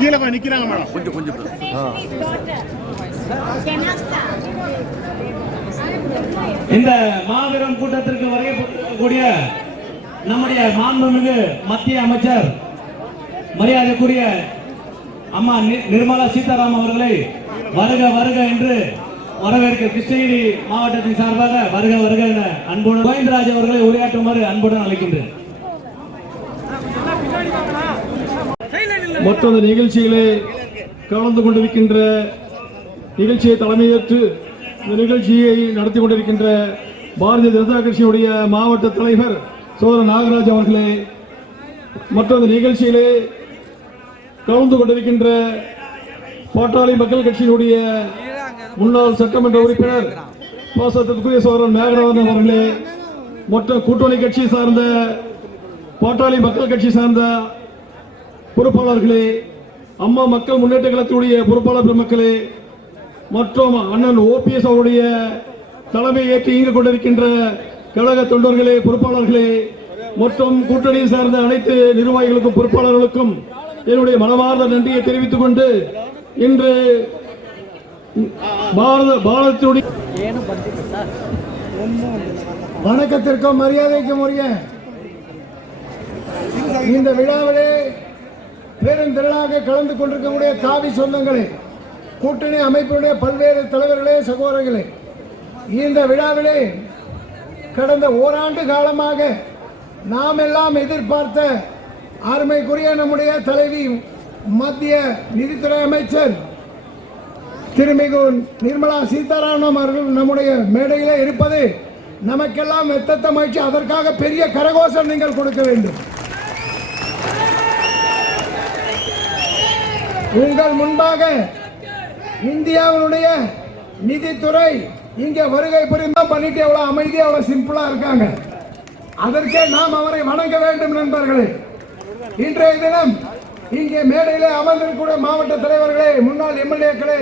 கீழே நிக்கிறாங்க மேடம். கொஞ்சம் கொஞ்சம் இந்த மாபெரும் கூட்டத்திற்கு வருகை நம்முடைய மாண்புமிகு மத்திய அமைச்சர் மரியாதைக்குரிய அம்மா நிர்மலா சீதாராமன் அவர்களை வருக வருக என்று வரவேற்க கிருஷ்ணகிரி மாவட்டத்தின் சார்பாக வருக வருக என அன்புடன் கோவிந்தராஜ் அவர்களை உரையாற்றுமாறு அன்புடன் அழைக்கின்றேன். மற்றொரு நிகழ்ச்சியிலே கலந்து கொண்டிருக்கின்ற நிகழ்ச்சியை தலைமையேற்று இந்த நிகழ்ச்சியை நடத்தி கொண்டிருக்கின்ற பாரதிய ஜனதா கட்சியுடைய மாவட்ட தலைவர் சோதரன் நாகராஜ் அவர்களே, மற்றொரு நிகழ்ச்சியிலே கலந்து கொண்டிருக்கின்ற பாட்டாளி மக்கள் கட்சியினுடைய முன்னாள் சட்டமன்ற உறுப்பினர் பாசத்திற்குரிய சோதரன் மேகநாதன் அவர்களே, மற்ற கூட்டணி கட்சி சார்ந்த பாட்டாளி மக்கள் கட்சி சார்ந்த பொறுப்பாளர்களே, அம்மா மக்கள் முன்னேற்ற கழகத்துடைய பொறுப்பாளர் பெருமக்களே, மற்றும் அண்ணன் ஓபிஎஸ் அவருடைய தலைமை ஏற்று இயங்கிக் கொண்டிருக்கின்ற கழக தொண்டர்களே, பொறுப்பாளர்களே மற்றும் கூட்டணியை சார்ந்த அனைத்து நிர்வாகிகளுக்கும் பொறுப்பாளர்களுக்கும் என்னுடைய மனமார்ந்த நன்றியை தெரிவித்துக் கொண்டு இன்று பாரதத்துடைய வணக்கத்திற்கும் மரியாதைக்கும் உரிய இந்த விழாவிலே பெருந்திரளாக கலந்து கொண்டிருக்கக்கூடிய காவி சொந்தங்களே, கூட்டணி அமைப்புடைய பல்வேறு தலைவர்களே, சகோதரர்களே, இந்த விழாவிலே கடந்த ஓராண்டு காலமாக நாம் எல்லாம் எதிர்பார்த்த அருமைக்குரிய நம்முடைய தலைவி மத்திய நிதித்துறை அமைச்சர் திருமிகு நிர்மலா சீதாராமன் அவர்கள் நம்முடைய மேடையிலே இருப்பது நமக்கெல்லாம் மெத்தத்த மகிழ்ச்சி. அதற்காக பெரிய கரகோஷம் நீங்கள் கொடுக்க வேண்டும். உங்கள் முன்பாக இந்தியாவினுடைய நிதித்துறை இங்கே வருகை புரிந்தா பண்ணிட்டு எவ்வளவு அமைதியா எவ்வளவு சிம்பிளா இருக்காங்க. அதற்கே நாம் அவரை வணங்க வேண்டும் நண்பர்களே. இன்றைய தினம் இங்கே மேடையிலே அமர்ந்திருக்கிற மாவட்ட தலைவர்களே, முன்னாள் எம்எல்ஏக்களே,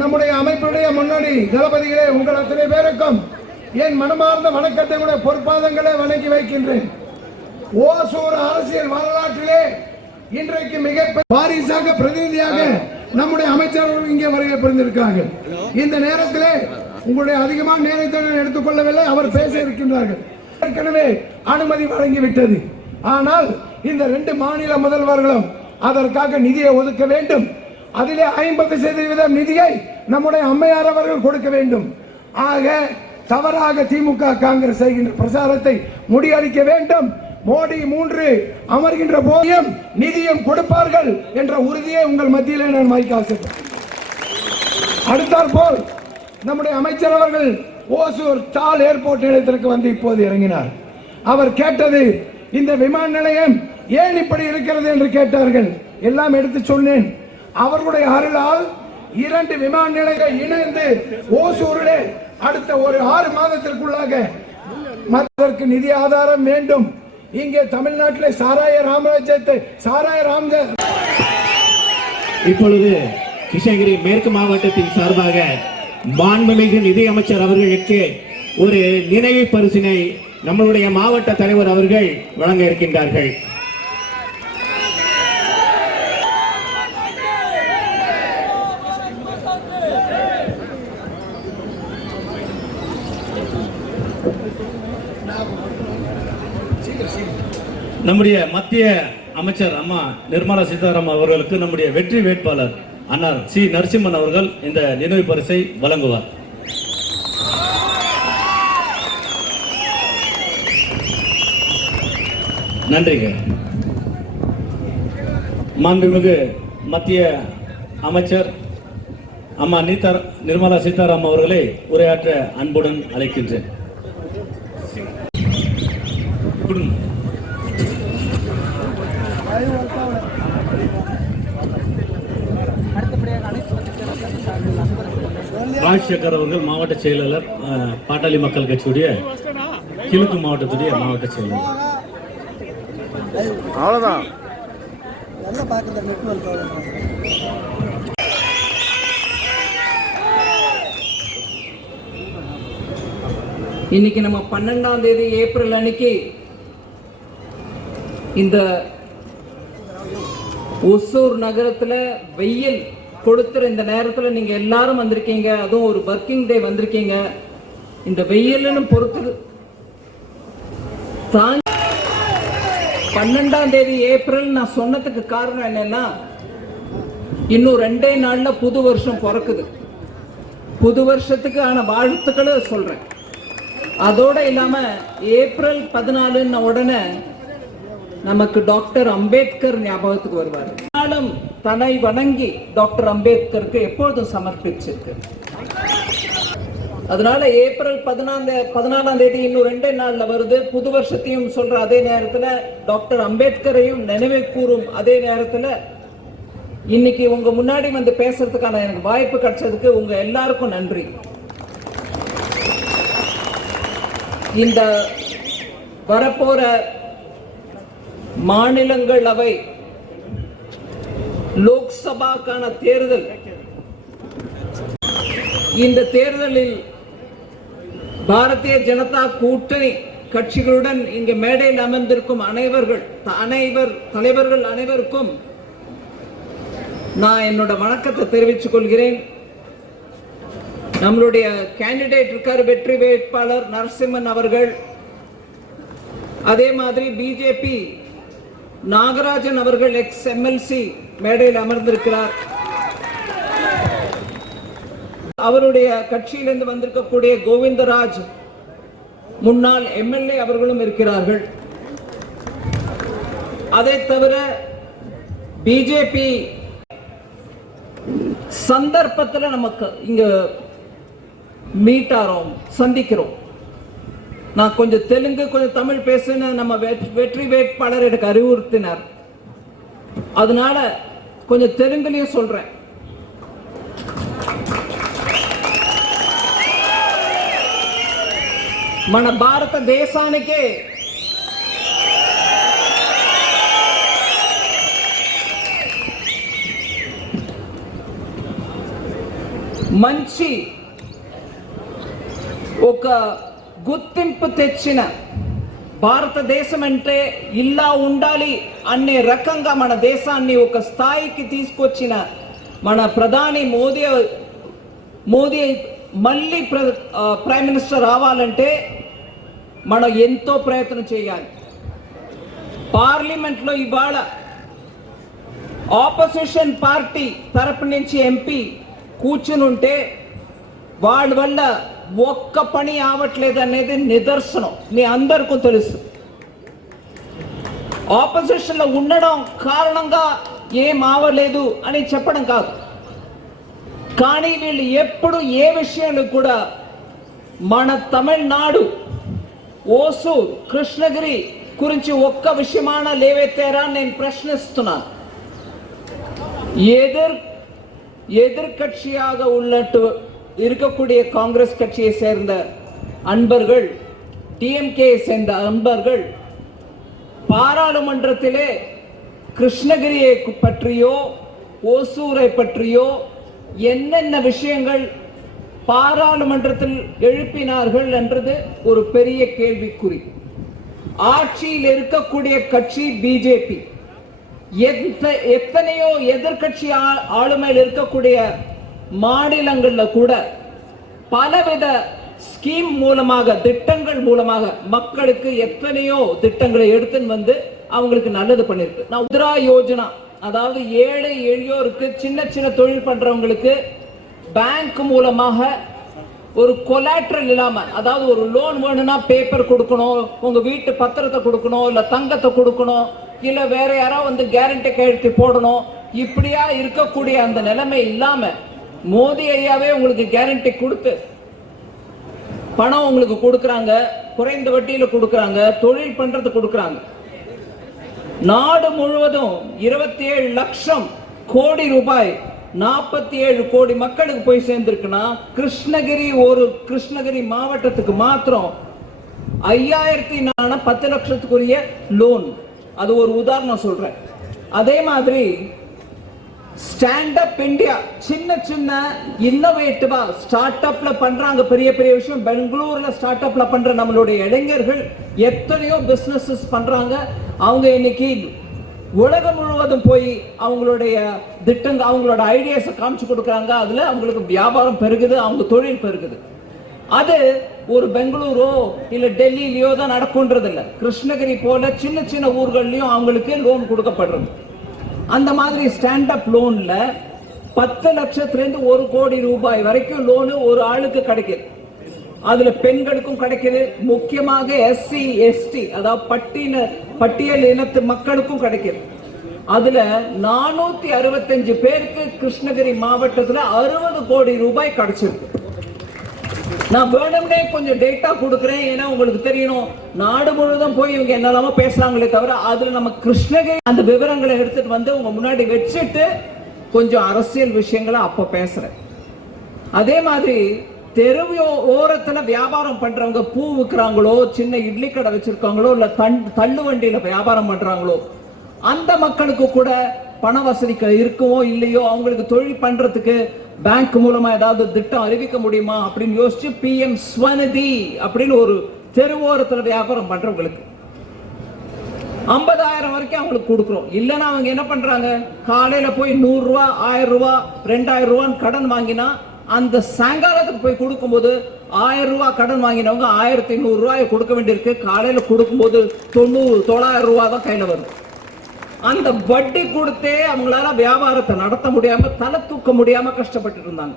நம்முடைய அமைப்புடைய முன்னணி தளபதிகளே, உங்கள் அத்தனை பேருக்கும் என் மனமார்ந்த வணக்கத்தை கூட பொற்பாதங்களை வணங்கி வைக்கின்றேன். ஓசூர் அரசியல் வரலாற்றிலே இன்றைக்கு மிக வாரிசாக பிரதிநிதியாக நம்முடைய அமைச்சர்கள் இங்கே வருகை புரிந்திருக்கிறாங்க. இந்த நேரத்திலே உங்களுடைய அதிகமான நேரத்தை எடுத்துக்கொள்ளவில்லை, அவர் பேச இருக்கின்றார்கள். ஏற்கனவே அனுமதி வழங்கிவிட்டது. ஆனால் இந்த 2 மாநில முதல்வர்களும் அதற்காக நிதியை ஒதுக்க வேண்டும். அதிலே 50% நிதியை நம்முடைய அம்மையார் அவர்கள் கொடுக்க வேண்டும். ஆக தவறாக திமுக காங்கிரஸ் செய்கின்ற பிரசாரத்தை முறியடிக்க வேண்டும். மோடி 3 அமர்கின்ற போதியும் நிதியம் கொடுப்பார்கள் என்ற உறுதியை உங்கள் மத்தியிலே நான் வைக்க ஆசைப்படுகிறேன். அடுத்தால் போல் நம்முடைய அமைச்சர் அவர்கள் ஓசூர் சால் ஏர்போர்ட் நிலையத்திற்கு வந்து இப்போது இறங்கினார். அவர் கேட்டது, இந்த விமான நிலையம் ஏன் இப்படி இருக்கிறது என்று கேட்டார்கள். எல்லாம் எடுத்து சொன்னேன். அவர்களுடைய அருளால் 2 விமான நிலையங்கள் இணைந்து ஓசூரிலே அடுத்த ஒரு 6 மாதத்திற்குள்ளாக மற்றதற்கு நிதி ஆதாரம் வேண்டும். இங்கே தமிழ்நாட்டில் சாராய ராமராஜ்யத்தை இப்பொழுது கிருஷ்ணகிரி மேற்கு மாவட்டத்தின் சார்பாக மாண்புமிகு நிதி அமைச்சர் அவர்களுக்கு ஒரு நினைவு பரிசினை நம்மளுடைய மாவட்ட தலைவர் அவர்கள் வழங்க இருக்கின்றார்கள். நம்முடைய மத்திய அமைச்சர் அம்மா நிர்மலா சீதாராமன் அவர்களுக்கு நம்முடைய வெற்றி வேட்பாளர் அண்ணார் சி நரசிம்மன் அவர்கள் இந்த நினைவு பரிசை வழங்குவார். நன்றிங்க. மாண்புமிகு மத்திய அமைச்சர் அம்மா நிர்மலா சீதாராமன் அவர்களை உரையாற்ற அன்புடன் அழைக்கின்றேன். ராஜசேகர் அவர்கள் மாவட்ட செயலாளர், பாட்டாளி மக்கள் கட்சியுடைய கிழக்கு மாவட்டத்துடைய மாவட்ட செயலாளர். அவ்வளவுதான். இன்னைக்கு நம்ம 12ஆம் தேதி ஏப்ரல் அன்னைக்கு இந்த ஒசூர் நகரத்துல வெயில் கொடுத்துற இந்த நேரத்துல நீங்க எல்லாரும் வந்திருக்கீங்க, அதுவும் ஒரு ஒர்க்கிங் டே வந்திருக்கீங்க. இந்த வெயில்னு பொறுத்து 12ஆம் தேதி ஏப்ரல் நான் சொன்னதுக்கு காரணம் என்னன்னா, இன்னும் 2 நாள்ல புது வருஷம் பிறக்குது. புது வருஷத்துக்கான வாழ்த்துக்களை சொல்றேன். அதோட இல்லாம ஏப்ரல் 14 உடனே நமக்கு டாக்டர் அம்பேத்கர் ஞாபகத்துக்கு வருவார். தன்னை வணங்கி டாக்டர் அம்பேத்கருக்கு எப்பொழுதும் சமர்ப்பிச்சிருக்கு. அதனால ஏப்ரல் 14ஆம் தேதி இன்னும் 2 நாள்ல வருது. புது வருஷத்தையும் சொல்ற அதே நேரத்துல டாக்டர் அம்பேத்கரையும் நினைவு கூறும் அதே நேரத்துல இன்னைக்கு உங்க முன்னாடி வந்து பேசுறதுக்கான எனக்கு வாய்ப்பு கிடைச்சதுக்கு உங்க எல்லாருக்கும் நன்றி. இந்த வரப்போற மாநிலங்களவை லோக்சபாக்கான தேர்தல், இந்த தேர்தலில் பாரதிய ஜனதா கூட்டணி கட்சிகளுடன் இங்க மேடையில் அமர்ந்திருக்கும் தலைவர்கள் அனைவருக்கும் நான் என்னோட வணக்கத்தை தெரிவித்துக் கொள்கிறேன். நம்மளுடைய கேண்டிடேட் இருக்கார், வெற்றி வேட்பாளர் நரசிம்மன் அவர்கள். அதே மாதிரி பிஜேபி நாகராஜன் அவர்கள் எக்ஸ் எம்எல்சி மேடையில் அமர்ந்திருக்கிறார். அவருடைய கட்சியிலிருந்து வந்திருக்கக்கூடிய கோவிந்தராஜ் முன்னாள் எம்எல்ஏ அவர்களும் இருக்கிறார்கள். அதை தவிர பிஜேபி சந்தர்ப்பத்தில் நமக்கு இங்க மீட் ஆறோம், சந்திக்கிறோம். நான் கொஞ்சம் தெலுங்கு கொஞ்சம் தமிழ் பேசுன்னு நம்ம வெற்றி வேட்பாளர் எனக்கு அறிவுறுத்தினார். அதனால கொஞ்சம் தெலுங்குலயும் சொல்றேன். మన భారతదేశానికి మంచి ఒక గుర్తింపు తెచ్చిన భారతదేశం అంటే ఇలా ఉండాలి అనే రకంగా మన దేశాన్ని ఒక స్థాయికి తీసుకొచ్చిన మన ప్రధాని మోదీ మళ్ళీ ప్రైమ్ మినిస్టర్ రావాలంటే మనం ఎంతో ప్రయత్నం చేయాలి. పార్లమెంట్లో ఇవాళ ఆపోజిషన్ పార్టీ తరపు నుంచి ఎంపీ కూర్చుని ఉంటే వాళ్ళ వల్ల ఒక్క పని ఆవట్లేదు అనేది నిదర్శనం. మీ అందరికీ తెలుసు. ఆపోజిషన్లో ఉండడం కారణంగా ఏం ఆవలేదు అని చెప్పడం కాదు, కానీ వీళ్ళు ఎప్పుడు ఏ విషయాలు కూడా మన తమిళనాడు ఓసూర్ కృష్ణగిరి గురించి ఒక్క విషయమాన లేవెత్తారా నేను ప్రశ్నిస్తున్నాను. எதிர்கட்சியாக உள்ளட்டு இருக்கக்கூடிய காங்கிரஸ் கட்சியை சேர்ந்த அன்பர்கள், டிஎம்கே சேர்ந்த அன்பர்கள் பாராளுமன்றத்திலே கிருஷ்ணகிரியை பற்றியோ ஓசூரை பற்றியோ என்னென்ன விஷயங்கள் பாராளுமன்றத்தில் எழுப்பினார்கள் என்றது ஒரு பெரிய கேள்விக்குறி. ஆட்சியில் இருக்கக்கூடிய கட்சி பிஜேபி. எத்தனையோ எதிர்கட்சி ஆளுமையில் இருக்கக்கூடிய மாநிலங்கள்ல கூட பலவித ஸ்கீம் மூலமாக, திட்டங்கள் மூலமாக மக்களுக்கு எத்தனையோ திட்டங்களை எடுத்துன்னு வந்து அவங்களுக்கு நல்லது பண்ணிருக்கு. நான் முத்ரா யோஜனா, அதாவது ஏழை எளியோருக்கு சின்ன சின்ன தொழில் பண்றவங்களுக்கு பேங்க் மூலமாக ஒரு கொலாட்ரல் இல்லாம, அதாவது ஒரு லோன் வேணும்னா பேப்பர் கொடுக்கணும், உங்க வீட்டு பத்திரத்தை கொடுக்கணும், இல்ல தங்கத்தை கொடுக்கணும், இல்ல வேற யாரோ வந்து கேரண்டி கையெழுத்து போடணும், இப்படியா இருக்கக்கூடிய அந்த நிலைமை இல்லாம மோடி ஐயாவே உங்களுக்கு கேரண்டி கொடுத்து பணம் உங்களுக்கு கொடுக்கறாங்க, குறைந்த வட்டியில கொடுக்கறாங்க, தொழில் பண்றது கொடுக்கறாங்க. நாடு முழுவதும் 27 லட்சம் கோடி ரூபாய் 47 கோடி மக்களுக்கு போய் சேர்ந்திருக்குன்னா, கிருஷ்ணகிரி மாவட்டத்துக்கு மாத்திரம் 5000 10 லட்சத்துக்குரிய லோன். அது ஒரு உதாரணம் சொல்றேன். அதே மாதிரி ஸ்டாண்ட் அப் இந்தியா சின்ன சின்ன இன்னோவேட்டிவா ஸ்டார்ட் அப்ல பண்றாங்க. பெரிய பெரிய விஷயம் பெங்களூர்ல ஸ்டார்ட் அப்ல பண்ற நம்மளுடைய இளைஞர்கள் எத்தனையோ பிசினஸஸ் பண்றாங்க. அவங்க இன்னைக்கு உலகம் முழுவதும் போய் அவங்களுடைய திட்டங்கள் அவங்களோட ஐடியாஸை காமிச்சு கொடுக்குறாங்க. அதுல அவங்களுக்கு வியாபாரம் பெருகுது, அவங்க தொழில் பெருகுது. அது ஒரு பெங்களூரோ இல்ல டெல்லியிலயோ தான் நடக்கும்ன்றது இல்ல. கிருஷ்ணகிரி போல சின்ன சின்ன ஊர்கள்லயும் அவங்களுக்கு லோன் கொடுக்கப்படுறது. அந்த மாதிரி ஸ்டாண்ட் அப் லோன்ல 10 லட்சத்திலிருந்து 1 கோடி ரூபாய் வரைக்கும் லோனு ஒரு ஆளுக்கு கிடைக்குது. அதுல பெண்களுக்கும் கிடைக்குது, முக்கியமாக SC ST அதாவது பட்டியல் இனத்து மக்களுக்கும் கிடைக்குது. அதுல 465 பேருக்கு கிருஷ்ணகிரி மாவட்டத்துல 60 கோடி ரூபாய் கிடைச்சிருக்கு. நான் வேணும்னே கொஞ்சம் டேட்டா கொடுக்குறேன், ஏன்னா உங்களுக்கு தெரியணும் நாடு முழுவதும் போய் இவங்க என்னெல்லாமோ பேசுறாங்களே தவிர அதுல நம்ம கிருஷ்ணகிரி அந்த விவரங்களை எடுத்துட்டு வந்து உங்க முன்னாடி வச்சுட்டு கொஞ்சம் அரசியல் விஷயங்களை அப்ப பேசுறேன். அதே மாதிரி தெரு ஓரத்துல வியாபாரம் பண்றவங்க, பூ விற்கிறாங்களோ, சின்ன இட்லி கடை வச்சிருக்காங்களோ, இல்ல தள்ளு வண்டியில வியாபாரம் பண்றாங்களோ, அந்த மக்களுக்கு கூட பண வசதி இருக்குமோ இல்லையோ அவங்களுக்கு தொழில் பண்றதுக்கு பேங்க் மூலமா ஏதாவது திட்டம் அறிவிக்க முடியுமா அப்படின்னு யோசிச்சு PM ஸ்வநிதி அப்படின்னு ஒரு தெருவோரத்துல வியாபாரம் பண்றவங்களுக்கு 50,000 வரைக்கும் அவங்களுக்கு கொடுக்குறோம். இல்லைன்னா அவங்க என்ன பண்றாங்க, காலையில போய் 100 ரூபாய் 1000 ரூபாய் 2000 ரூபான்னு கடன் வாங்கினா அந்த சாயங்காலத்துக்கு போய் கொடுக்கும்போது 1000 ரூபாய் கடன் வாங்கினவங்க 1500 ரூபாய் கொடுக்க வேண்டியிருக்கு. காலையில கொடுக்கும்போது 900 ரூபாய் தான் கையில வரும். அந்த வட்டி கொடுத்தே அவங்களால வியாபாரத்தை நடத்த முடியாம தலை தூக்க முடியாம கஷ்டப்பட்டு இருந்தாங்க.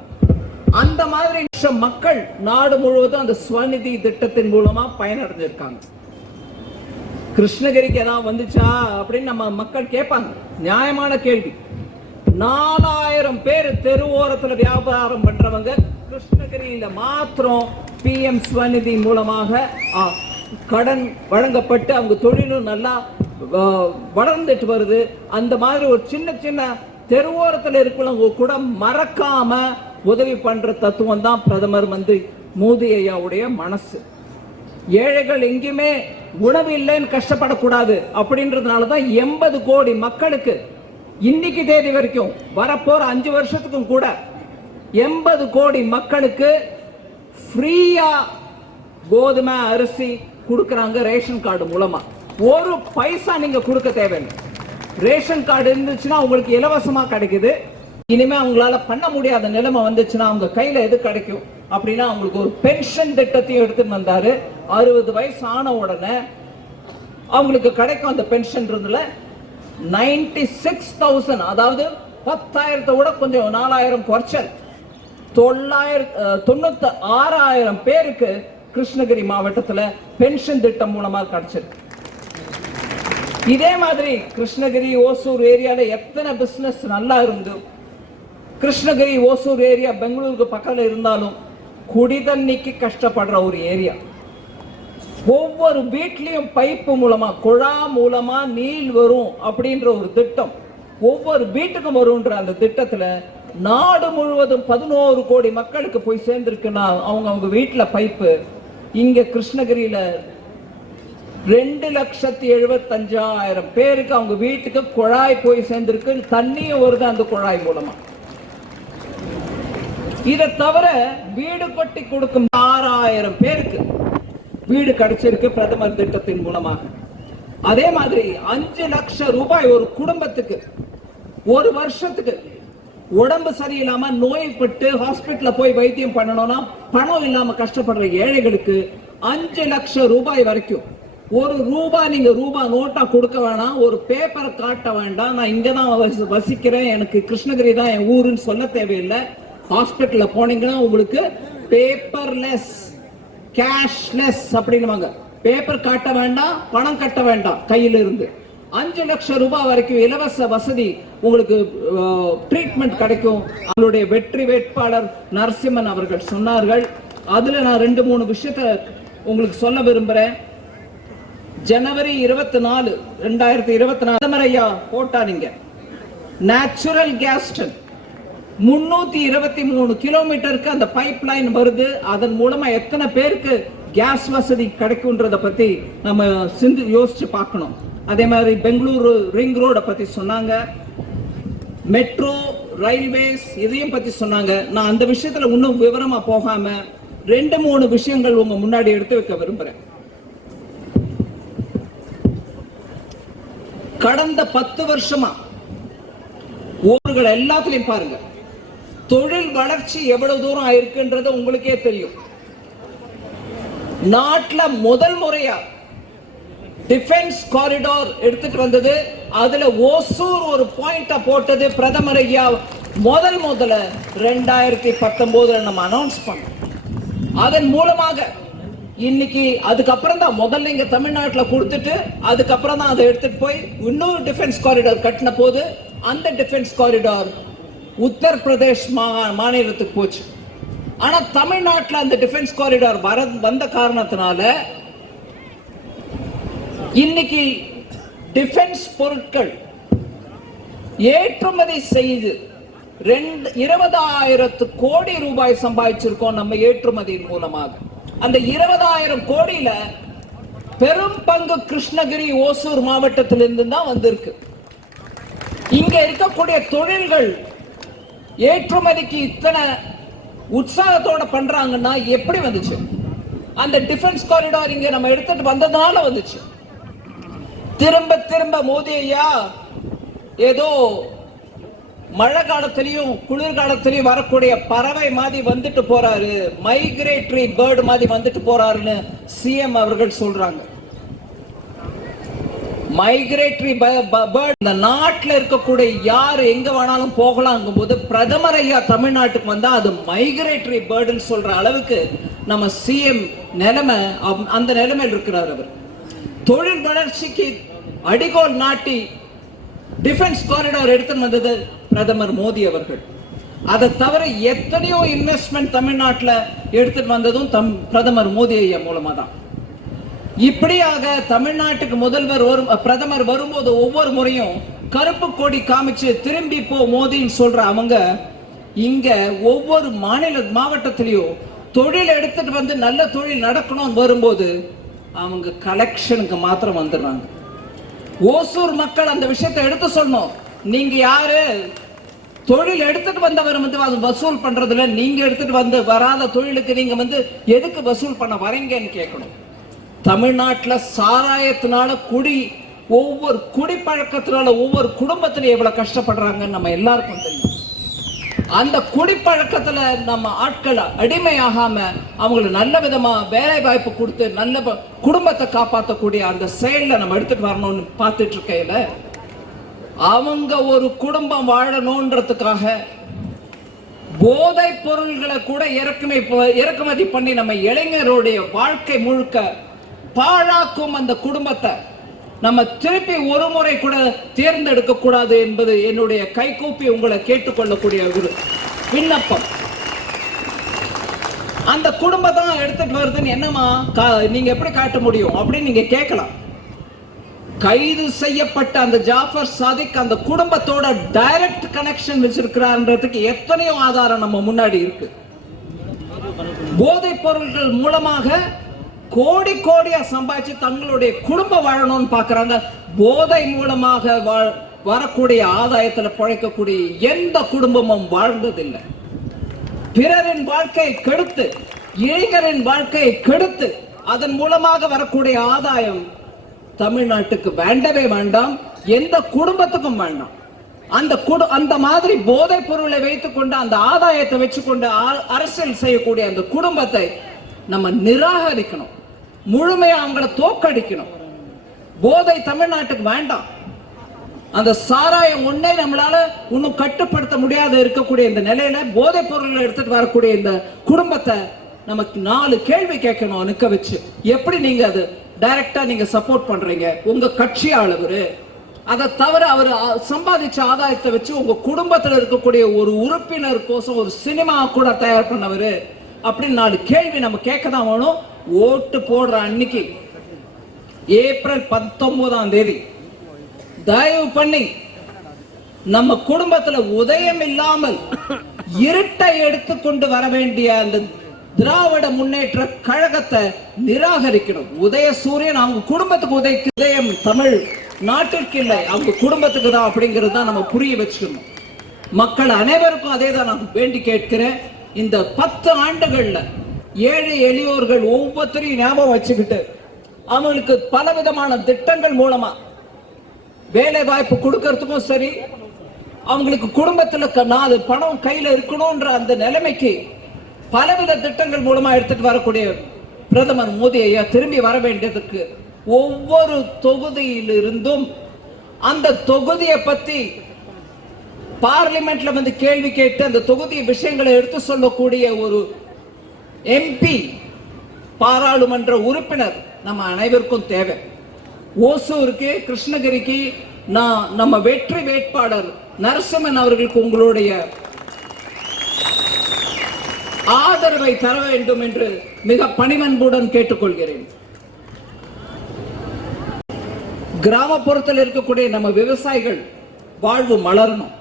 அந்த மாதிரி மக்கள் நாடு முழுவதும் அந்த ஸ்வநிதி திட்டத்தின் மூலமா பயனடைஞ்சிருக்காங்க. கிருஷ்ணகிரிக்கு ஏதாவது வந்துச்சா அப்படின்னு நம்ம மக்கள் கேட்பாங்க. நியாயமான கேள்வி. 4000 பேர் தெருவோரத்துல வியாபாரம் பண்றவங்க கிருஷ்ணகிரியில மாத்திரம் PM ஸ்வநிதி மூலமாக கடன் வழங்கப்பட்டு அவங்க தொழிலும் நல்லா வளர்ந்துட்டு வருது. அந்த மாதிரி ஒரு சின்ன சின்ன தெருவோரத்தில் இருக்கிறவங்க கூட மறக்காம உதவி பண்ற தத்துவம் தான் பிரதமர் மோடி ஐயாவுடைய மனசு. ஏழைகள் எங்கேயுமே உணவு இல்லைன்னு கஷ்டப்படக்கூடாது அப்படின்றதுனாலதான் 80 கோடி மக்களுக்கு இன்னைக்கு தேதி வரைக்கும் வரப்போற 5 வருஷத்துக்கும் கூட 80 கோடி மக்களுக்கு ஃப்ரீயா கோதுமை அரிசி கொடுக்கறாங்க ரேஷன் கார்டு மூலமா. ஒரு பைசா நீங்க கொடுக்க தேவையில்லை. ரேஷன் கார்டு இருந்துச்சுன்னா உங்களுக்கு இலவசமா கிடைக்குது. இனிமே அவங்களால பண்ண முடியாத நிலைமை வந்துச்சுன்னா அவங்க கையில எது கிடைக்கும் அப்படின்னா அவங்களுக்கு ஒரு பென்ஷன் திட்டத்தையும் எடுத்துட்டு வந்தாரு. 60 வயசு ஆன உடனே அவங்களுக்கு கிடைக்கும் அந்த பென்ஷன். 96,000 அதாவது 10,000 விட கொஞ்சம் 4,000 குறைச்சல் 96,000 பேருக்கு கிருஷ்ணகிரி மாவட்டத்துல பென்ஷன் திட்டம் மூலமா கிடைச்சிருக்கு. இதே மாதிரி கிருஷ்ணகிரி ஓசூர் ஏரியால எத்தனை பிசினஸ் நல்லா இருந்து, கிருஷ்ணகிரி ஓசூர் ஏரியா பெங்களூருக்கு பக்கத்துல இருந்தாலும் குடிதண்ணிக்கு கஷ்டப்படுற ஒரு ஏரியா. ஒவ்வொரு வீட்லயும் பைப்பு மூலமா குழா மூலமா நீர் வரும் அப்படின்ற ஒரு திட்டம் ஒவ்வொரு வீட்டுக்கும் வரும்ன்ற அந்த திட்டத்துல நாடு முழுவதும் 11 கோடி மக்களுக்கு போய் சேர்ந்திருக்குன்னா அவங்க வீட்டுல பைப்பு. இங்க கிருஷ்ணகிரியில 2,75,000 பேருக்கு அவங்க வீட்டுக்கு குழாய் போய் சேர்ந்திருக்கு. தண்ணியும் வருது அந்த குழாய் மூலமா. இதை தவிர வீடு கட்டி கொடுக்கும் 6,000 பேருக்கு வீடு கிடைச்சிருக்கு பிரதமர் திட்டத்தின் மூலமாக. அதே மாதிரி 5 லட்சம் ரூபாய் ஒரு குடும்பத்துக்கு ஒரு வருஷத்துக்கு உடம்பு சரியில்லாம நோய்பட்டு ஹாஸ்பிட்டல்ல போய் வைத்தியம் பண்ணணும்னா பணம் இல்லாம கஷ்டப்படுற ஏழைகளுக்கு 5 லட்சம் ரூபாய் வரைக்கும். ஒரு ரூபாய் நீங்க ரூபாய் நோட்டா கொடுக்க வேணாம், ஒரு பேப்பரை காட்ட வேண்டாம், நான் இங்கதான் வசிக்கிறேன், எனக்கு கிருஷ்ணகிரி தான் என் ஊருன்னு சொல்ல தேவையில்லை. ஹாஸ்பிட்டல்ல போனீங்கன்னா உங்களுக்கு பேப்பர்லெஸ் கேஷ்லெஸ் அப்படின்னுவாங்க. பேப்பர் காட்ட வேண்டாம், பணம் கட்ட வேண்டாம், கையில இருந்து 5 லட்சம் ரூபாய் வரைக்கும் இலவச வசதி உங்களுக்கு ட்ரீட்மெண்ட் கிடைக்கும். அவங்களுடைய வெற்றி வேட்பாளர் நரசிம்மன் அவர்கள் சொன்னார்கள். அதுல நான் 2-3 விஷயத்தை உங்களுக்கு சொல்ல விரும்புறேன். ஜனவரி 24, 2024 ஐயா போட்டா நீங்க நேச்சுரல் கேஸ் 323 கிலோமீட்டருக்கு அந்த பைப் லைன் வருது. அதன் மூலமா எத்தனை பேருக்கு கேஸ் வசதி கிடைக்கும்ன்றத பத்தி நம்ம யோசிச்சு பார்க்கணும். அதே மாதிரி பெங்களூரு ரிங் ரோட பத்தி சொன்னாங்க. மெட்ரோ, ரயில்வேஸ் இதையும் பத்தி சொன்னாங்க. நான் அந்த விஷயத்துல இன்னும் விவரமா போகாம 2-3 விஷயங்கள் உங்க முன்னாடி எடுத்து வைக்க விரும்புறேன். கடந்த 10 வருஷமா ஊர்கள் எல்லாத்துலயும் பாருங்க, தொழில் வளர்ச்சி எவ்வளவு தூரம் ஆயிருக்குன்றது உங்களுக்கே தெரியும். நாட்டுல முதல் முறையா டிஃபென்ஸ் காரிடார் எடுத்துட்டு வந்தது, அதுல ஓசூர் ஒரு பாயிண்டா போட்டது பிரதமர் ஐயா முதல்ல 2019 நம்ம அனௌன்ஸ் பண்ணோம். அதன் மூலமாக இன்னைக்கு அதுக்கப்புறம் தான் முதல்ல இங்க தமிழ்நாட்டில் கொடுத்துட்டு அதுக்கப்புறம் தான் அதை எடுத்துட்டு போய் இன்னொரு டிஃபென்ஸ் காரிடார் கட்டின போது அந்த டிஃபென்ஸ் காரிடார் உத்தரப்பிரதேஷ் மாநிலத்துக்கு போச்சு. ஆனா தமிழ்நாட்டில் அந்த டிஃபென்ஸ் காரிடார் வந்த காரணத்தினால இன்னைக்கு டிஃபென்ஸ் பொருட்கள் ஏற்றுமதி செய்து 20,000 கோடி ரூபாய் சம்பாதிச்சிருக்கோம் நம்ம ஏற்றுமதியின் மூலமாக. அந்த 20,000 கோடியில பெரும் பங்கு கிருஷ்ணகிரி, ஓசூர் மாவட்டத்திலிருந்து தான் வந்திருக்கு. இங்க இருக்கக்கூடிய தொழில்கள் ஏற்றுமதிக்கு இத்தனை உற்சாகத்தோட பண்றாங்கன்னா எப்படி வந்துச்சு? அந்த டிஃபென்ஸ் காரிடார் இங்க நம்ம எடுத்துட்டு வந்ததால வந்துச்சு. திரும்ப திரும்ப மோடி ஐயா ஏதோ மழை காலத்திலையும் குளிர்காலத்திலையும் வரக்கூடிய பறவை மாதிரி வந்துட்டு போறாரு, மைக்ரேட்டரி பேர்டு மாதிரி வந்துட்டு போறாருன்னு சிஎம் அவர்கள் சொல்றாங்க. மைக்ரேட்டரி பேர்டு இந்த நாட்டில் இருக்கக்கூடிய யாரு எங்க வேணாலும் போகலாங்கும் போது பிரதமர் ஐயா தமிழ்நாட்டுக்கு வந்தா அது மைக்ரேட்டரி பேர்டுன்னு சொல்ற அளவுக்கு நம்ம சிஎம் நிலைமை அந்த நிலைமையில் இருக்கிறார். அவர் தொழில் வளர்ச்சிக்கு அடிகோல் நாட்டி டிஃபென்ஸ் காரிடார் எடுத்து வந்தது பிரதமர் மோடி அவர்கள். அதை தவிர எத்தனையோ இன்வெஸ்ட்மெண்ட் தமிழ்நாட்டில் எடுத்துட்டு வந்ததும் பிரதமர் மோடி ஐயா மூலமா தான். இப்படியாக தமிழ்நாட்டுக்கு பிரதமர் வரும்போது ஒவ்வொரு முறையும் கருப்பு கொடி காமிச்சு திரும்பி போ மோடின்னு சொல்ற அவங்க இங்க ஒவ்வொரு மாவட்டத்திலையும் தொழில் எடுத்துட்டு வந்து நல்ல தொழில் நடக்கணும்னு வரும்போது அவங்க கலெக்ஷனுக்கு மாத்திரம் வந்துடுறாங்க. ஓசூர் மக்கள் அந்த விஷயத்தை எடுத்து சொல்லணும். நீங்க யாரு தொழில் எடுத்துட்டு வந்தவர் வசூல் பண்றதுல, நீங்க எடுத்துட்டு வந்து வராத தொழிலுக்கு நீங்க எதுக்கு வசூல் பண்ண வரீங்கன்னு கேட்கணும். தமிழ்நாட்டுல சாராயத்தினால ஒவ்வொரு குடிப்பழக்கத்தினால ஒவ்வொரு குடும்பத்திலும் எவ்வளவு கஷ்டப்படுறாங்கன்னு நம்ம எல்லாருக்கும் தெரியும். அந்த குடிப்பழக்கத்துல நம்ம ஆட்கள் அடிமையாகாம அவங்களுக்கு நல்ல விதமா வேலை வாய்ப்பு கொடுத்து நல்ல குடும்பத்தை காப்பாற்றக்கூடிய அந்த செயல்ல நம்ம எடுத்துட்டு வரணும்னு பார்த்துட்டு இருக்கையில அவங்க ஒரு குடும்பம் வாழணும்ன்றதுக்காக போதை பொருள்களை கூட இறக்குமதி பண்ணி நம்ம இளைஞருடைய வாழ்க்கை முழுக்க பாழாக்கும் அந்த குடும்பத்தை நம்ம திருப்பி ஒரு முறை கூட தேர்ந்தெடுக்க கூடாது என்பது என்னுடைய கைகூப்பி உங்களை கேட்டுக்கொள்ளக்கூடிய ஒரு விண்ணப்பம். அந்த குடும்பத்தை எடுத்துட்டு வருதுன்னு என்னமா நீங்க எப்படி காட்ட முடியும் அப்படின்னு நீங்க கேட்கலாம். கைது செய்யப்பட்ட அந்த ஜாஃபர் சாதிக் அந்த குடும்பத்தோட டைரக்ட் கனெக்ஷன் வச்சிருக்கிறார்ன்றதுக்கு எத்தனையோ ஆதாரம் நம்ம முன்னாடி இருக்கு. போதைப் பொருட்கள் மூலமாக கோடி கோடியா சம்பாதிச்சு தங்களுடைய குடும்பம் வாழணும்னு பாக்குறாங்க. போதை மூலமாக வரக்கூடிய ஆதாயத்துல பழைக்கக்கூடிய எந்த குடும்பமும் வாழ்ந்ததில்லை. பிறரின் வாழ்க்கையை கெடுத்து, இளைஞரின் வாழ்க்கையை கெடுத்து அதன் மூலமாக வரக்கூடிய ஆதாயம் தமிழ்நாட்டுக்கு வேண்டவே வேண்டாம், எந்த குடும்பத்துக்கும் வேண்டாம். அந்த மாதிரி போதைப் பொருளை வைத்துக் கொண்டு அந்த ஆதாயத்தை வச்சுக்கொண்டு அரசியல் செய்யக்கூடிய அந்த குடும்பத்தை நம்ம நிராகரிக்கணும், முழுமையா அவங்களை தோக்கடிக்கணும். போதை தமிழ்நாட்டுக்கு வேண்டாம். அந்த சாராயம் ஒன்னே நம்மளால இன்னும் கட்டுப்படுத்த முடியாத இருக்கக்கூடிய இந்த நிலையில போதைப் பொருளை எடுத்துட்டு வரக்கூடிய இந்த குடும்பத்தை நமக்கு 4 கேள்வி கேட்கணும் நிக்க வச்சு. எப்படி நீங்க அது டைரக்டா நீங்க சப்போர்ட் பண்றீங்க? உங்க கட்சி ஆளுவரு, அதை தவிர அவர் சம்பாதிச்ச ஆதாயத்தை வச்சு உங்க குடும்பத்தில் இருக்கக்கூடிய ஒரு உறுப்பினர் கோசம் ஒரு சினிமா கூட தயார் பண்ணவரு அப்படின்னு 4 கேள்வி நம்ம கேட்க தான் வேணும். ஓட்டு போடுற அன்னைக்கு ஏப்ரல் 19ஆம் தேதி தயவு பண்ணி நம்ம குடும்பத்துல உதயம் இல்லாமல் இருட்டை எடுத்துக்கொண்டு வர வேண்டிய அந்த திராவிட முன்னேற்ற கழகத்தை நிராகரிக்கணும். உதய சூரியன் அவங்க குடும்பத்துக்கு உதயம் தமிழ் நாட்டிற்கு இல்லை, அவங்க குடும்பத்துக்கு தான் அப்படிங்கிறது தான் நம்ம புரிய வச்சுக்கணும். மக்கள் அனைவருக்கும் அதே தான் நான் வேண்டி கேட்கிறேன். இந்த 10 ஆண்டுகள்ல ஏழை எளியோர்கள் ஒவ்வொருத்தரையும் ஞாபகம் வச்சுக்கிட்டு அவங்களுக்கு பலவிதமான திட்டங்கள் மூலமா வேலை வாய்ப்பு கொடுக்கறதுக்கும் சரி, அவங்களுக்கு குடும்பத்துல 4 பணம் கையில இருக்கணும்ன்ற அந்த நிலைமைக்கு பலவித திட்டங்கள் மூலமா எடுத்துட்டு வரக்கூடிய பிரதமர் மோடி ஐயா திரும்பி வர வேண்டியதுக்கு ஒவ்வொரு தொகுதியிலிருந்தும் அந்த தொகுதியை பத்தி பார்லிமெண்ட்ல வந்து கேள்வி கேட்டு அந்த தொகுதி விஷயங்களை எடுத்து சொல்லக்கூடிய ஒரு எம்பி, பாராளுமன்ற உறுப்பினர் நம்ம அனைவருக்கும் தேவை. ஓசூருக்கு, கிருஷ்ணகிரிக்கு நம்ம வெற்றி வேட்பாளர் நரசிம்மன் அவர்களுக்கு உங்களுடைய ஆதரவை தர வேண்டும் என்று மிக பணிவன்புடன் கேட்டுக்கொள்கிறேன். கிராமப்புறத்தில் இருக்கக்கூடிய நம்ம விவசாயிகள் வாழ்வு மலரணும்.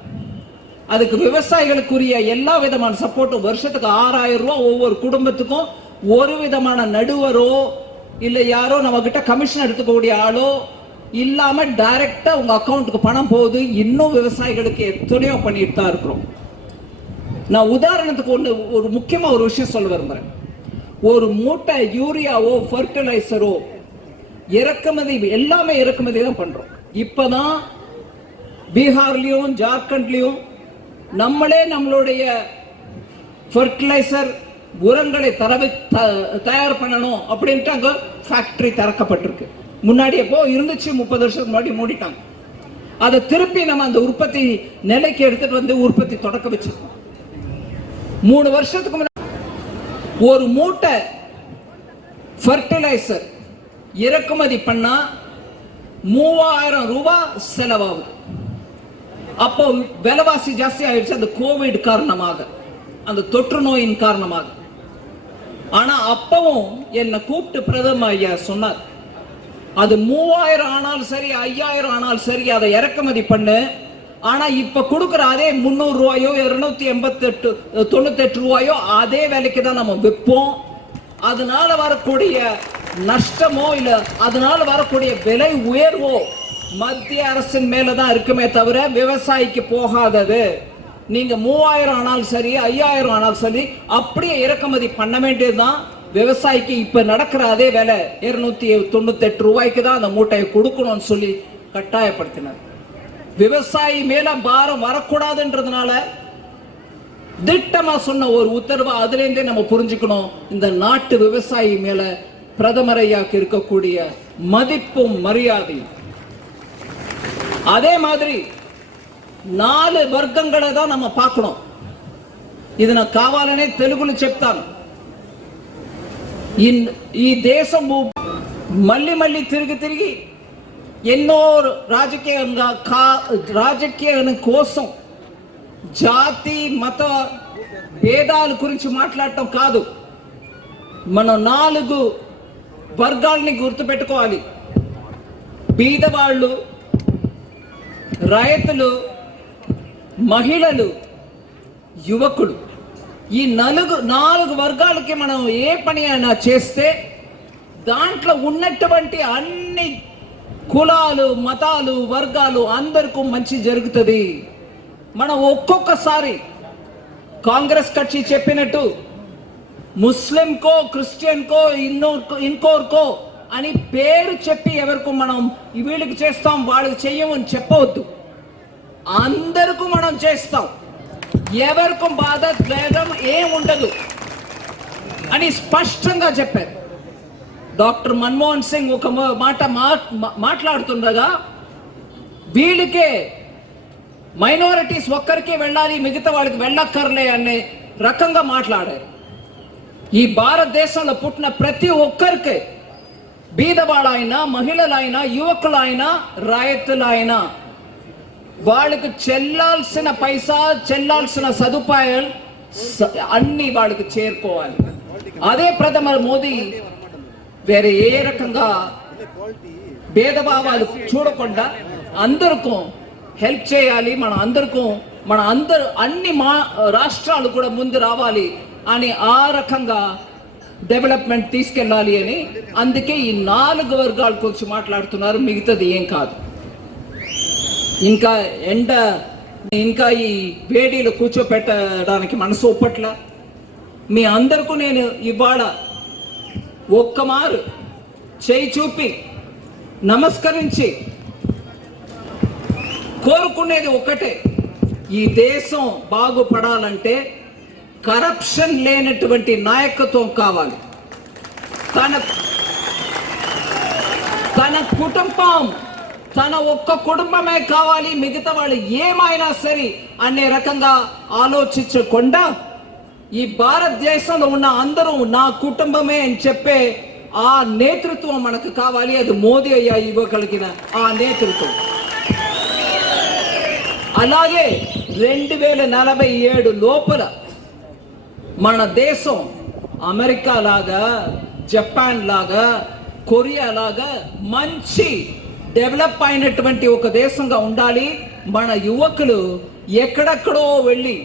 அதுக்கு விவசாயிகளுக்குரிய எல்லா விதமான சப்போர்ட்டும் வருஷத்துக்கு 6000 ரூபாய் ஒவ்வொரு குடும்பத்துக்கும் ஒரு விதமான நடுவரோ இல்ல யாரோ நம்ம கிட்ட கமிஷன் எடுத்துக்கூடிய ஆளோ இல்லாம டைரக்டா உங்க அக்கௌண்ட்டுக்கு பணம் போகுது. இன்னும் விவசாயிகளுக்கு எத்தனையோ பண்ணிட்டு தான் இருக்கிறோம். நான் உதாரணத்துக்கு ஒரு முக்கியமா ஒரு விஷயம் சொல்ல விரும்புறேன். ஒரு மூட்டை யூரியாவோ ஃபர்டிலைசரோ இறக்குமதி, எல்லாமே இறக்குமதி தான் பண்றோம். இப்பதான் பீகார்லயும் ஜார்க்கண்ட்லயும் நம்மளே நம்மளுடைய ஃபர்டிலைசர் உரங்களை தயார் பண்ணணும் அப்படின்ட்டு அங்க ஃபேக்டரி திறக்கப்பட்டிருக்கு. முன்னாடி எப்போ இருந்துச்சு, 30 வருஷத்துக்கு முன்னாடி மூடிட்டாங்க. அதை திருப்பி நம்ம அந்த உற்பத்தி நிலைக்கு எடுத்துட்டு வந்து உற்பத்தி தொடக்க வச்சிருக்கோம். 3 வருஷத்துக்கு முன்னாடி ஒரு மூட்டை ஃபர்டிலைசர் இறக்குமதி பண்ணா 3000 ரூபாய் செலவாகுது. அப்போ விலைவாசி ஜாஸ்தி ஆயிடுச்சு, அந்த கோவிட் காரணமாக, அந்த தொற்று நோயின் காரணமாக. ஆனா அப்பவும் என்னை கூப்பிட்டு பிரதமர் ஐயா சொன்னார், அது 3000 ஆனாலும் சரி 5000 ஆனாலும் சரி அதை இறக்குமதி பண்ணு. ஆனா இப்ப கொடுக்குற அதே 300 ரூபாயோ 298 ரூபாயோ அதே விலைக்கு தான் நம்ம விற்போம். அதனால வரக்கூடிய நஷ்டமோ இல்ல அதனால வரக்கூடிய விலை உயர்வோ மத்திய அரசின் மேலதான் இருக்குமே தவிர விவசாயிக்கு போகாதது. நீங்க 3000 ஆனாலும் சரி 5000 ஆனாலும் சரி அப்படியே இறக்குமதி பண்ண வேண்டியதுதான். விவசாயிக்கு இப்ப நடக்கிற அதே விலை 298 ரூபாய்க்கு தான் அந்த மூட்டையை கொடுக்கணும்னு சொல்லி கட்டாயப்படுத்தினார். விவசாயி மேல பாரம் வரக்கூடாதுன்றதுனால திட்டமா சொன்ன ஒரு உத்தரவு. அதுல இருந்தே நம்ம புரிஞ்சுக்கணும் இந்த நாட்டு விவசாயி மேல பிரதமர் ஐயாக்கு இருக்கக்கூடிய மதிப்பும் மரியாதையும். அதே மாதிரி 4 వర్గங்களை தான் நம்ம பார்க்கணும். ఇది నాకు కావాలనే తెలుగులో చెప్తాను. ఈ దేశం మళ్ళీ మళ్ళీ తిరిగి ఎన్నో రాజకీయం కోసం జాతి మత భేదాల గురించి మాట్లాడటం కాదు. మనం 4 వర్గాలని గుర్తుపెట్టుకోవాలి. బీదవాళ్ళు, రైతులు, మహిళలు, యువకుడు. ఈ 4 వర్గాలకి మనం ఏ పని అయినా చేస్తే దాంట్లో ఉన్నటువంటి అన్ని కులాలు, మతాలు, వర్గాలు అందరికీ మంచి జరుగుతుంది. మనం ఒక్కొక్కసారి కాంగ్రెస్ కక్షి చెప్పినట్టు ముస్లింకో, క్రిస్టియన్కో, ఇంకోర్కో అని పేరు చెప్పి ఎవరికి మనం వీళ్ళకి చేస్తాం వాళ్ళకి చెయ్యమని చెప్పవద్దు. అందరికీ మనం చేస్తాం. ఎవరికి బాధ భేదం ఏం ఉండదు అని స్పష్టంగా చెప్పారు. డాక్టర్ మన్మోహన్ సింగ్ ఒక మాట మాట్లాడుతుండగా వీళ్ళకే మైనారిటీస్ ఒక్కరికే వెళ్ళాలి, మిగతా వాళ్ళకి వెళ్ళక్కర్లే అనే రకంగా మాట్లాడారు. ఈ భారతదేశంలో పుట్టిన ప్రతి ఒక్కరికి, బీదవాళ్ళైనా, మహిళలైనా, యువకులైనా, రైతులైనా వాళ్ళకి చెల్లాల్సిన పైసా, చెల్లాల్సిన సదుపాయాలు అన్ని వాళ్ళకి చేరుకోవాలి. అదే ప్రధాని మోదీ వేరే ఏ రకంగా భేదభావాలు చూడకుండా అందరికీ హెల్ప్ చేయాలి. మన అందరూ అన్ని రాష్ట్రాలు కూడా ముందు రావాలి అని ఆ రకంగా డెవలప్మెంట్ తీసుకెళ్ళాలి అని అందుకే ఈ 4 వర్గాల గురించి మాట్లాడుతున్నారు. మిగతాది ఏం కాదు. ఇంకా ఎండ ఇంకా ఈ వేడిలో కూర్చోపెట్టడానికి మనసు ఒప్పట్ల. మీ అందరికీ నేను ఇవాళ ఒక్క మారు చేయి చూపి నమస్కరించి కోరుకునేది ఒక్కటే, ఈ దేశం బాగుపడాలంటే కరప్షన్ లేనటువంటి నాయకత్వం కావాలి. తన కుటుంబం, తన ఒక్క కుటుంబమే కావాలి, మిగతా వాళ్ళు ఏమైనా సరే అనే రకంగా ఆలోచించకుండా ఈ భారతదేశంలో ఉన్న అందరూ నా కుటుంబమే అని చెప్పే ఆ నేతృత్వం మనకు కావాలి. అది మోదీ అయ్యా ఇవ్వగలిగిన ఆ నేతృత్వం. అలాగే 2047 లోపల మన దేశం అమెరికా లాగా, జపాన్ లాగా, కొరియా లాగా మంచి డెవలప్ అయినటువంటి ఒక దేశంగా ఉండాలి. మన యువకులు ఎక్కడెక్కడో వెళ్ళి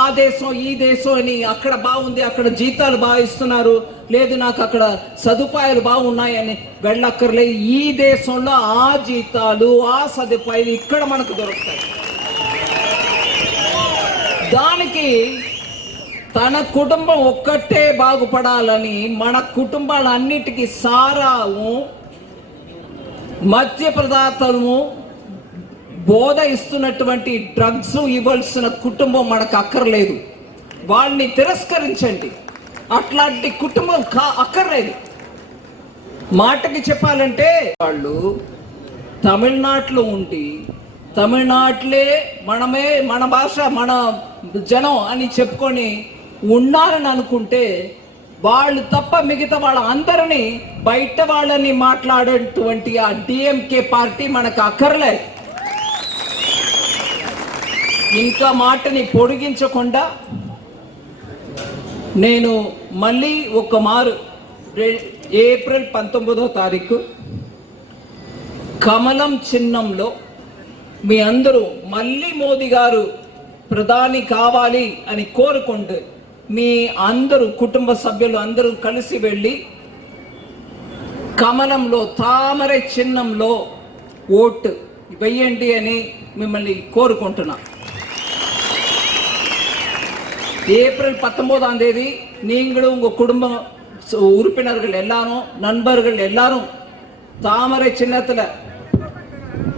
ఆ దేశం ఈ దేశం అని, అక్కడ బాగుంది, అక్కడ జీతాలు బాగా ఇస్తున్నారు, లేదు నాకు అక్కడ సదుపాయాలు బాగున్నాయని వెళ్ళక్కర్లే. ఈ దేశంలో ఆ జీతాలు ఆ సదుపాయాలు ఇక్కడ మనకు దొరుకుతాయి. దానికి తన కుటుంబం ఒక్కటే బాగుపడాలని మన కుటుంబాలన్నిటికీ సారాము, మద్య పదార్థము, బోధ ఇస్తున్నటువంటి డ్రగ్స్ ఇవ్వాల్సిన కుటుంబం మనకు అక్కర్లేదు. వాళ్ళని తిరస్కరించండి. అట్లాంటి కుటుంబం అక్కర్లేదు. మాటకి చెప్పాలంటే వాళ్ళు తమిళనాడులో ఉండి తమిళనాట్లే మనమే, మన భాష మన జనం అని చెప్పుకొని ఉన్నారని అనుకుంటే వాళ్ళు తప్ప మిగతా వాళ్ళ అందరినీ బయట వాళ్ళని మాట్లాడేటువంటి ఆ డిఎంకే పార్టీ మనకు అక్కర్లేదు. ఇంకా మాటని పొడిగించకుండా నేను మళ్ళీ ఒక మారు ఏప్రిల్ 19వ తారీఖు కమలం చిహ్నంలో మీ అందరూ మళ్ళీ మోదీ గారు ప్రధాని కావాలి అని కోరుకుంటూ మీ అందరూ కుటుంబ సభ్యులు అందరూ కలిసి వెళ్ళి కమలంలో తామర చిహ్నంలో ఓటు వెయ్యండి అని మిమ్మల్ని కోరుకుంటున్నా. ஏப்ரல் 19ஆம் தேதி நீங்களும் உங்க குடும்ப உறுப்பினர்கள் எல்லாரும், நண்பர்கள் எல்லாரும் தாமரை சின்னத்துல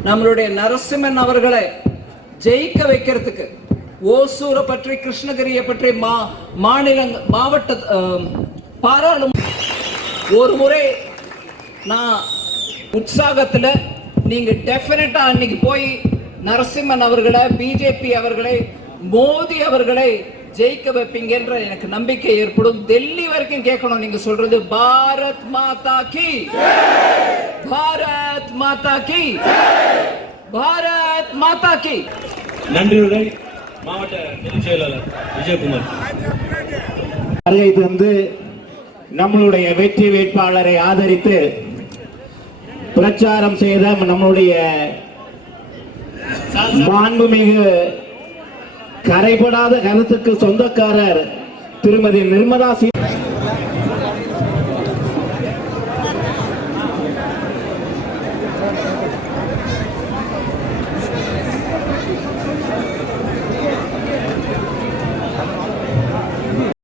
நம்மளுடைய நரசிம்மன் அவர்களை ஜெயிக்க வைக்கிறதுக்கு, ஓசூரை பற்றி கிருஷ்ணகிரியை பற்றி மாவட்ட பாராளுமன்ற ஒரு முறை நான் உற்சாகத்துல நீங்க டெஃபினட்டா அன்னைக்கு போய் நரசிம்மன் அவர்களை, பிஜேபி அவர்களை, மோடி அவர்களை ஜெயிக்க வைப்பீங்கன்ற எனக்கு நம்பிக்கை ஏற்படும். டெல்லி வரைக்கும் கேட்கணும் நீங்க சொல்றது பாரத் மாதா கி, பாரத் மாதா கி, பாரத் மாதா கி. நன்றியுடன் மாவட்ட பொதுச் செயலாளர் விஜயகுமார் வருகை தந்து நம்மளுடைய வெற்றி வேட்பாளரை ஆதரித்து பிரச்சாரம் செய்த நம்மளுடைய மாண்புமிகு கரைபடாத கருத்துக்கு சொந்தக்காரர் திருமதி நிர்மலா